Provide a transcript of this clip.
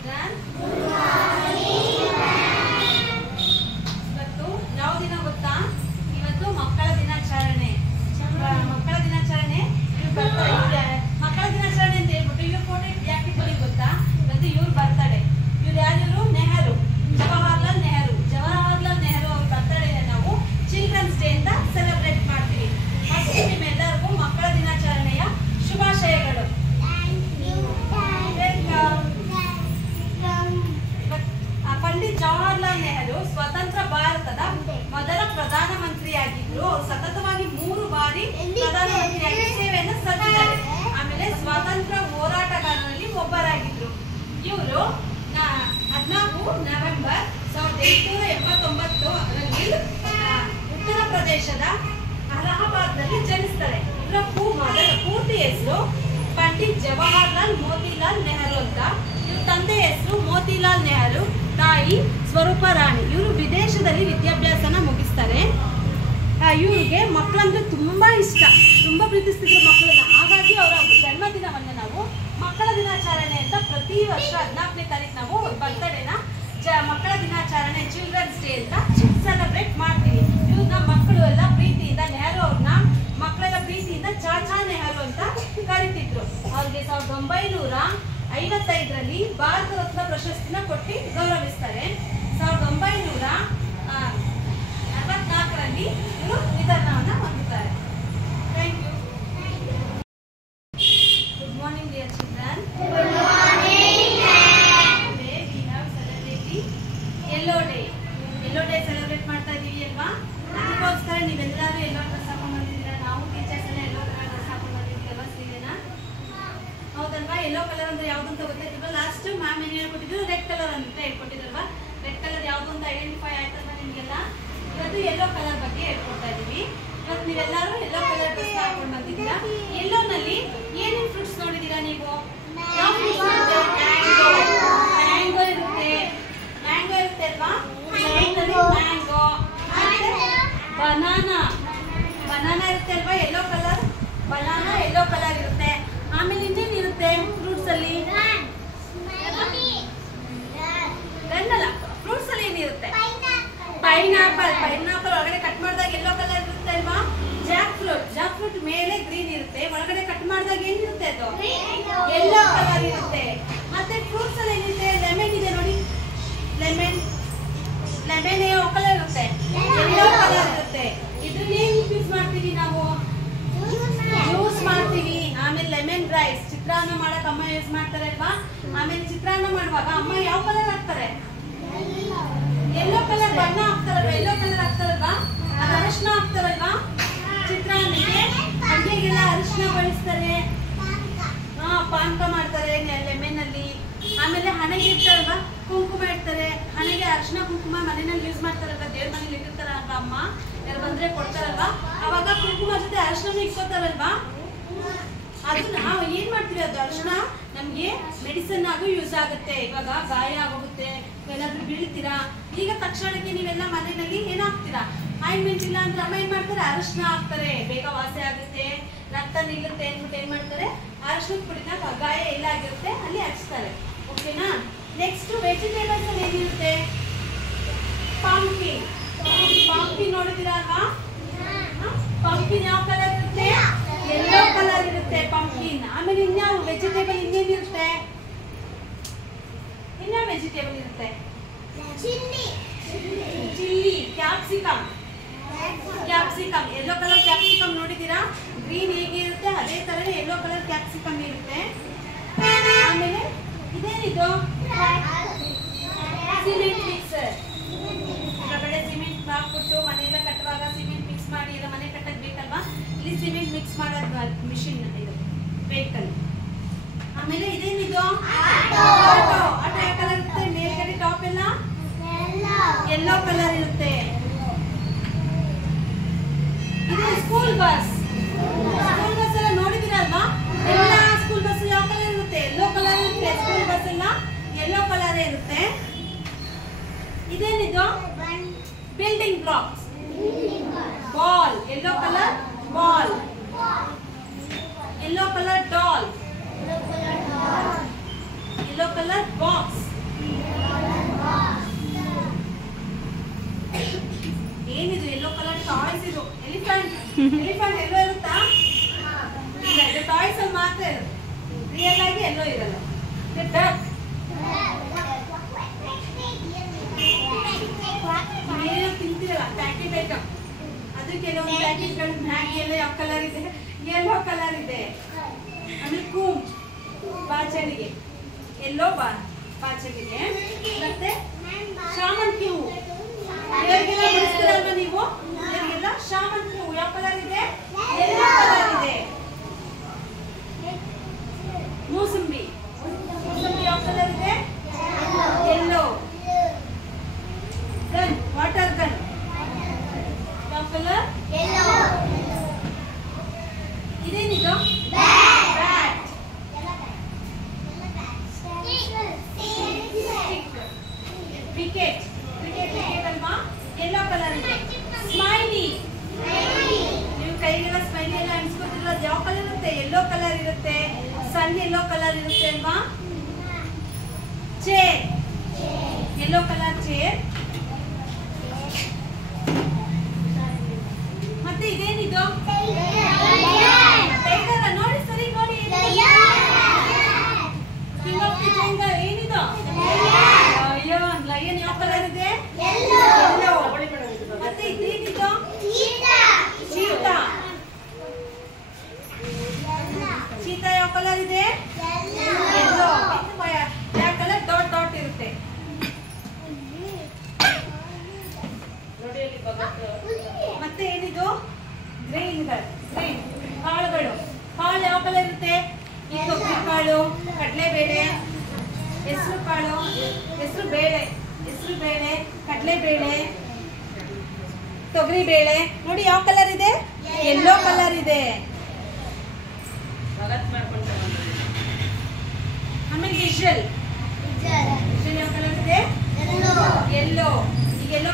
children. ಇವತ್ತು ಯಾವ ದಿನ ಗೊತ್ತಾ? ಇವತ್ತು ಮಕ್ಕಳ ದಿನಾಚರಣೆ. ಮಕ್ಕಳ ದಿನಾಚರಣೆ ಮಕ್ಕಳ ದಿನಾಚರಣೆ ಅಂತ ಹೇಳ್ಬಿಟ್ಟು ಇವ್ರ ಫೋಟೋ ಯಾಕೆ ಇಟ್ಕೊಳ್ಳಿ ಗೊತ್ತಾ? ಇವತ್ತು ಇವ್ರ ಬರ್ತಡೇ. ಇವ್ರು ಯಾರು? ನೆಹರು, ಜವಾಹರ್ಲಾಲ್ ನೆಹರು. ಜವಾಹರ್ಲಾಲ್ ನೆಹರು ಅವ್ರ ಬರ್ತಡೇ ನಾವು ಚಿಲ್ಡ್ರನ್ಸ್ ಡೇ ಅಂತ ಸೆಲೆಬ್ರೇಟ್ ಮಾಡ್ತೀವಿ. ಫಸ್ಟ್ ನಿಮ್ಮೆಲ್ಲರಿಗೂ ಮಕ್ಕಳ ದಿನಾಚರಣೆಯ ಶುಭಾಶಯಗಳು. ಪಂಡಿತ್ ಜವಾಹರ್ಲಾಲ್ ನೆಹರು ಸ್ವತಂತ್ರ ಭಾರತದ ಮೊದಲ ಪ್ರಧಾನಮಂತ್ರಿಯಾಗಿದ್ರು. ಸತತವಾಗಿ 3 ಬಾರಿ ಪ್ರಧಾನಮಂತ್ರಿಯಾಗಿ ಸೇವೆಯನ್ನು ಸಲ್ಲಿಸಿದ್ದಾರೆ. ಆಮೇಲೆ ಸ್ವಾತಂತ್ರ್ಯ ಹೋರಾಟಗಾರರಲ್ಲಿ ಒಬ್ಬರಾಗಿದ್ರು. ಇವರು 14 ನವೆಂಬರ್ 1879ರಲ್ಲಿ ಉತ್ತರ ಪ್ರದೇಶದ ಅಲಹಾಬಾದ್ನಲ್ಲಿ ಜನಿಸ್ತಾರೆ. ಇವರ ಪೂರ್ತಿ ಹೆಸರು ಪಂಡಿತ್ ಜವಾಹರ್ಲಾಲ್ ಮೋತಿಲಾಲ್ ನೆಹರು ಅಂತ. ಇವ್ರ ತಂದೆ ಹೆಸರು ಮೋತಿಲಾಲ್ ನೆಹರು, ತಾಯಿ ಸ್ವರೂಪ ರಾಣಿ. ಇವರು ವಿದೇಶದಲ್ಲಿ ವಿದ್ಯಾಭ್ಯಾಸನ ಮುಗಿಸ್ತಾರೆ. ಇವ್ರಿಗೆ ಮಕ್ಕಳಂದ್ರೆ ತುಂಬಾ ಇಷ್ಟ, ತುಂಬಾ ಪ್ರೀತಿಸ್ತಿದ್ರು ಮಕ್ಕಳನ್ನ. ಹಾಗಾಗಿ ಅವರ ಜನ್ಮದಿನವನ್ನು ನಾವು ಮಕ್ಕಳ ದಿನಾಚರಣೆ ಅಂತ ಪ್ರತಿ ವರ್ಷ 14ನೇ ತಾರೀಕು ನಾವು ಬರ್ತಡೇನ ಮಕ್ಕಳ ದಿನಾಚರಣೆ ಚಿಲ್ಡ್ರನ್ಸ್ ಡೇ ಅಂತ ಸೆಲೆಬ್ರೇಟ್ ಮಾಡ್ತೀವಿ. ಇವ್ರನ್ನ ಮಕ್ಕಳು ಎಲ್ಲ ಪ್ರೀತಿಯಿಂದ ನೆಹರು ಅವ್ರನ್ನ ಮಕ್ಕಳೆಲ್ಲ ಪ್ರೀತಿಯಿಂದ ಚಾಚಾ ನೆಹರು ಅಂತ ಕರಿತಿದ್ರು. ಅವ್ರಿಗೆ 1955ರಲ್ಲಿ ಭಾರತ ರತ್ನ ಪ್ರಶಸ್ತಿನ ಕೊಟ್ಟು ಗೌರವಿಸ್ತಾರೆ. 1964ರಲ್ಲಿ ಇವರು ನಿಧನವನ್ನು ಹೊಂದುತ್ತಾರೆ. Thank you. Good morning dear children. Good morning. Today we have celebrating yellow day. Yellow day celebrate ಮಾಡ್ತಾ ಇದೀವಿ ಅಲ್ವಾ? ಅದಕ್ಕೋಸ್ಕರ ನೀವೆಲ್ಲರೂ ಯೆಲ್ಲೋ ಡ್ರೆಸ್ ಹಾಕೊಂಡು ಬಂದಿದ್ದೀರಾ. ನಾವು ಟೀಚರ್ಸ್ ಎಲ್ಲ ಯೆಲ್ಲೋ ಕಲರ್ ಡ್ರೆಸ್ ಹಾಕೊಂಡು ಬಂದಿದ್ದೀವಲ್ವಾ? ಸೀರೆನಾ? ಹೌದಲ್ವಾ? ಯೆಲ್ಲೋ ಕಲರ್ ಅಂದ್ರೆ ಯಾವ್ದು ಅಂತ ಗೊತ್ತಾಯ್ತಲ್ವಾ? ಲಾಸ್ಟ್ ಮ್ಯಾಮ್ ಏನು ಹೇಳ್ಕೊಟ್ಟಿದ್ರು? ರೆಡ್ ಕಲರ್ ಅಂತ ಹೇಳ್ಕೊಟ್ಟಿದ್ರಲ್ವಾ? ರೆಡ್ ಕಲರ್ ಯಾವ್ದು ಅಂತ ಐಡೆಂಟಿಫೈ ಆಯ್ತಲ್ವಾ ನಿಮಗೆಲ್ಲ? ಇವತ್ತು ಯೆಲ್ಲೋ ಕಲರ್ ಬಗ್ಗೆ ಹೇಳ್ಕೊಡ್ತಾ ಇದೀವಿ. ಇವತ್ತು ನೀವೆಲ್ಲರೂ ಯೆಲ್ಲೋ ಕಲರ್ ಡ್ರೆಸ್ ಹಾಕೊಂಡು ಬಂದಿದ್ದೀರಾ. ಯೆಲ್ಲೋನಲ್ಲಿ ಏನೇನು ಫ್ರೂಟ್ಸ್ ನೋಡಿದ್ದೀರಾ ನೀವು? ಯಾವ ಫ್ರೂಟ್ಸ್ ಇರುತ್ತೆ? ಮ್ಯಾಂಗೋ ಇರುತ್ತೆ. ಮ್ಯಾಂಗೋ ಇರುತ್ತೆ ಅಲ್ವಾ? ಮ್ಯಾಂಗೋ ಮತ್ತೆ ಬನಾನಾ ಇರುತ್ತೆ ಅಲ್ವಾ? Yellow colour banana yellow colour ಇರುತ್ತೆ. ಆಮೇಲೆ ಇನ್ನೇನು ಇರುತ್ತೆ ಫ್ರೂಟ್ಸ್ ಅಲ್ಲಿ? ರನ್ ಅಲ್ಲ, ಫ್ರೂಟ್ಸ್ ಅಲ್ಲಿ ಏನಿರುತ್ತೆ? ಪೈನಾಪಲ್. ಪೈನಾಪಲ್ ಒಳಗಡೆ ಕಟ್ ಮಾಡಿದಾಗ ಯೆಲ್ಲೋ ಕಲರ್ ಇರುತ್ತೆ ಅಲ್ವಾ? ಜಾಕ್ ಫ್ರೂಟ್ ಮೇಲೆ ಗ್ರೀನ್ ಇರುತ್ತೆ, ಒಳಗಡೆ ಕಟ್ ಮಾಡಿದಾಗ ಏನಿರುತ್ತೆ? ಅದು ಯೆಲ್ಲೋ ಕಲರ್ ಇರುತ್ತೆ. ಮತ್ತೆ ಫ್ರೂಟ್ಸ್ ಅಲ್ಲಿ ಏನಿದೆ? ಲೆಮನ್ ಇದೆ ನೋಡಿ. ಲೆಮನ್ ಯಾವ ಕಲರ್ ಇರುತ್ತೆ? ಯೆಲ್ಲೋ ಕಲರ್ ಇರುತ್ತೆ. ಇದ್ರಲ್ಲಿ ಏನ್ ಯೂಸ್ ಮಾಡ್ತೀವಿ ನಾವು? ಜ್ಯೂಸ್ ಮಾಡ್ತೀವಿ. ಆಮೇಲೆ ಲೆಮನ್ ರೈಸ್, ಚಿತ್ರಾನ್ನ ಮಾಡಕ್ ಅಮ್ಮ ಯೂಸ್ ಮಾಡ್ತಾರೆ ಅಲ್ವಾ? ಆಮೇಲೆ ಚಿತ್ರಾನ್ನ ಮಾಡುವಾಗ ಅಮ್ಮ ಯಾವ ಕಲರ್ ಹಾಕ್ತಾರೆ? ಯೆಲ್ಲೋ ಕಲರ್ ಬಣ್ಣ ಹಾಕ್ತಾರಲ್ವಾ? Yellow colour ಹಾಕ್ತಾರಲ್ವಾ? ಅದು ಅರಿಶಿನ ಹಾಕ್ತಾರಲ್ವಾ? ಚಿತ್ರಾನ್ನಕ್ಕೆ ಅಡುಗೆಗೆಲ್ಲ ಅರಿಶಿನ ಬಳಸ್ತಾರೆ. ಪಾನಕ ಮಾಡ್ತಾರೆ ಲೆಮನ್ ಅಲ್ಲಿ. ಆಮೇಲೆ ಹಣೆಗೆ ಇರ್ತಾರಲ್ವಾ? ಕುಂಕುಮ ಇಡ್ತಾರೆ. ಹಣೆಗೆ ಅರಿಶಿನ ಕುಂಕುಮ ಮನೆಯಲ್ಲಿ ಯೂಸ್ ಮಾಡ್ತಾರಲ್ವಾ? ದೇವ್ರ ಮನೇಲಿ ಇಟ್ಟಿರ್ತಾರಲ್ವಾ? ಅಮ್ಮ ಯಾರು ಬಂದ್ರೆ ಕೊಡ್ತಾರಲ್ವಾ? ಅವಾಗ ಕುಂಕುಮ ಜೊತೆ ಅರಿಶಿನ ಇಟ್ಕೋತಾರಲ್ವಾ? ಅದು ನಾವು ಏನ್ ಮಾಡ್ತೀವಿ? ಅದು ಅರಿಶಿನ ನಮ್ಗೆ ಮೆಡಿಸಿನ್ ಆಗು ಯೂಸ್ ಆಗುತ್ತೆ. ಇವಾಗ ಗಾಯ ಆಗೋಗುತ್ತೆ, ಏನಾದ್ರೂ ಬೀಳ್ತೀರಾ, ಈಗ ತಕ್ಷಣಕ್ಕೆ ನೀವೆಲ್ಲ ಮನೆಯಲ್ಲಿ ಏನಾಗ್ತೀರಾ? ಆಯಿಂಟ್ಮೆಂಟ್ ಇಲ್ಲ ಅಂದ್ರೆ ಅಮ್ಮ ಏನ್ ಮಾಡ್ತಾರೆ? ಅರಿಶಿನ ಹಾಕ್ತಾರೆ. ಬೇಗ ವಾಸಿ ಆಗುತ್ತೆ, ರಕ್ತ ನಿಲ್ಲುತ್ತೆ ಅಂದ್ಬಿಟ್ಟು ಏನ್ ಮಾಡ್ತಾರೆ? ಅರಿಶಿನದ ಪುಡಿನ ಗಾಯ ಎಲ್ಲಾಗಿರುತ್ತೆ ಅಲ್ಲಿ ಹಚ್ತಾರೆ. ಓಕೆನಾ? ನೆಕ್ಸ್ಟ್ ವೆಜಿಟೇಬಲ್ಸ್ ಅಲ್ಲಿ ಏನಿರುತ್ತೆ? ಪಂಪ್ಕಿನ್. ಪಂಪ್ಕಿನ್ ನೋಡಿದ್ದೀರಾ ಅಲ್ವಾ? ಪಂಪ್ಕಿನ್ ಯಾವ ಕಲರ್ ಇರುತ್ತೆ? ಯೆಲ್ಲೋ ಕಲರ್ ಇರುತ್ತೆ ಪಂಪ್ಕಿನ್. ಆಮೇಲೆ ಇನ್ಯಾವ ವೆಜಿಟೇಬಲ್ ಇನ್ನೇನಿರುತ್ತೆ? ಇನ್ಯಾವ ವೆಜಿಟೇಬಲ್ ಇರುತ್ತೆ? Chilli, capsicum. Yellow colour capsicum ನೋಡಿದ್ದೀರಾ? ಗ್ರೀನ್ ಹೇಗಿರುತ್ತೆ ಅದೇ ತರನೇ ಯೆಲ್ಲೋ ಕಲರ್ ಕ್ಯಾಪ್ಸಿಕಮ್ ಇರುತ್ತೆ. ಆಮೇಲೆ ಇದೇನಿದು? Cement mixer. ಹೊರಗಡೆ ಸಿಮೆಂಟ್ ಹಾಕ್ಬಿಟ್ಟು ಮನೆಯೆಲ್ಲ ಕಟ್ಟುವಾಗ ಸಿಮೆಂಟ್ ಮಿಕ್ಸ್ ಮಾಡಿ ಎಲ್ಲ ಮನೆ ಕಟ್ಟಕ್ ಬೇಕಲ್ವಾ? ಇಲ್ಲಿ ಸಿಮೆಂಟ್ ಮಿಕ್ಸ್ ಮಾಡೋದು ಮಿಷಿನ್ ಇದು, ವೆಹಿಕಲ್. ಆಮೇಲೆ ಇದೇನಿದು? ಆಟೋ. ಯಾವ ಕಲರ್ ಇರುತ್ತೆ? ಮೇಲ್ಗಡೆ ಟಾಪ್ ಎಲ್ಲ ಯೆಲ್ಲೋ ಕಲರ್ ಇರುತ್ತೆ. ಇದು ಸ್ಕೂಲ್ ಬಸ್. ಸ್ಕೂಲ್ ಬಸ್ ಎಲ್ಲ ನೋಡಿದಿರಲ್ವಾ? ಎಲ್ಲ ಸ್ಕೂಲ್ ಬಸ್ ಯಾವ ಕಲರ್ ಇರುತ್ತೆ? ಯೆಲ್ಲೋ ಕಲರ್ ಇರುತ್ತೆ. ಸ್ಕೂಲ್ ಬಸ್ ಎಲ್ಲ ಯೆಲ್ಲೋ ಕಲರ್ ಇರುತ್ತೆ. ಇದೇನಿದು? Building blocks. Ball, yellow colour ball. yellow color doll, yellow color box. Elephant ಎಲ್ಲೋ ಇರುತ್ತಾ? ಇಲ್ಲ, ಇದು ಟಾಯ್ಸ್ ಅಲ್ಲಿ ಮಾತ್ರ ಇರುತ್ತೆ. ರಿಯಲ್ ಆಗಿ ಎಲ್ಲೋ ಇರಲ್ಲ. ಡಕ್ ನೀವೇನೋ ತಿಂತಿರಲ್ಲ, ಪ್ಯಾಕೆಟ್ ಐಟಮ್. ಅದು ಕೆಲವೊಂದು ಪ್ಯಾಕೆಟ್ಗಳು ಮ್ಯಾಗಿ ಎಲ್ಲ ಯಾವ ಕಲರ್ ಇದೆ? ಯೆಲ್ಲೋ ಕಲರ್ ಇದೆ. ಅಂದ್ರೆ ಕೂಮ್ ಬಾಚಣಿಗೆ, ಎಲ್ಲೋ ಬಾಚಣಿಗೆ. ಮತ್ತೆ ಶಾಮಂತಿ ಹೂವು ದೇವರಿಗೆಲ್ಲ ಮುಡಿಸ್ತೀರಲ್ವ ನೀವು? ದೇವರಿಗೆಲ್ಲ ಶಾಮಂತಿ ಹೂವು ಯಾವ ಕಲರ್ ಇದೆ? ಯೆಲ್ಲೋ ಕಲರ್ ಇದೆ. ಮೂಸಂಬಿ ಯಾವ ಕಲರ್ ಇದೆ? ಯೆಲ್ಲೋ. ಗನ್, ವಾಟರ್ ಗನ್ ಯಾವ ಕಲರ್? ಯೆಲ್ಲೋ. ಇದೇನಿದು? ಬ್ಯಾಟ್. ವಿಕೆಟ್ ಅಲ್ವಾ? ಯೆಲ್ಲೋ ಕಲರ್ ಇದೆ. ಸ್ಮೈಲಿ, ನೀವು ಕೈಗೆಲ್ಲ ಸ್ಮೈಲಿ ಎಲ್ಲ ಅನ್ಸ್ಕೊತಿಲ್ಲ, ಅದು ಯಾವ ಕಲರ್ ಇರುತ್ತೆ? ಯೆಲ್ಲೋ ಕಲರ್ ಇರುತ್ತೆ. ಸನ್ ಯೆಲ್ಲೋ ಕಲರ್ ಇರುತ್ತೆ ಅಲ್ವಾ? Chair, yellow colour chair. ಮತ್ತೆ ಇದೇನಿದು? ಟೈಗರ್. ನೋಡಿ ಸರಿ, ನೋಡಿ. ಕಿಂಗ್ ಆಫ್ ದಿ ಜಂಗಲ್ ಏನಿದು? ಲಯನ್. ಲಯನ್ ಯಾವ ಕಲರ್ ಇದೆ? ಯೆಲ್ಲೋ. ಮತ್ತೆ ಇದೇನಿದು? ಚೀತಾ. ಚೀತಾ ಯಾವ ಕಲರ್ ಇದೆ? ಯೆಲ್ಲೋ. ಯಾವ ಕಲರ್? ಡಾಟ್ ಡಾಟ್ ಇರುತ್ತೆ. ಮತ್ತೆ ಏನಿದು? ಗ್ರೈನ್ಗಳು, ಗ್ರೈನ್ ಕಾಳುಗಳು. ಕಾಳು ಯಾವ ಕಲರ್ ಇರುತ್ತೆ? ಈ ತೊಗರಿ ಕಾಳು, ಕಡಲೆಬೇಳೆ, ಹೆಸರು ಕಾಳು, ಹೆಸರು ಬೇಳೆ, ಕಡಲೆಬೇಳೆ, ತೊಗರಿ ಬೇಳೆ. ನೋಡಿ ಯಾವ ಕಲರ್ ಇದೆ? ಯೆಲ್ಲೋ ಕಲರ್ ಇದೆ. ಆಮೇಲೆ ವಿಷಲ್ ಯಾವ ಕಲರ್ ಇದೆ? ಯೆಲ್ಲೋ. ಈಗ ಯೆಲ್ಲೋ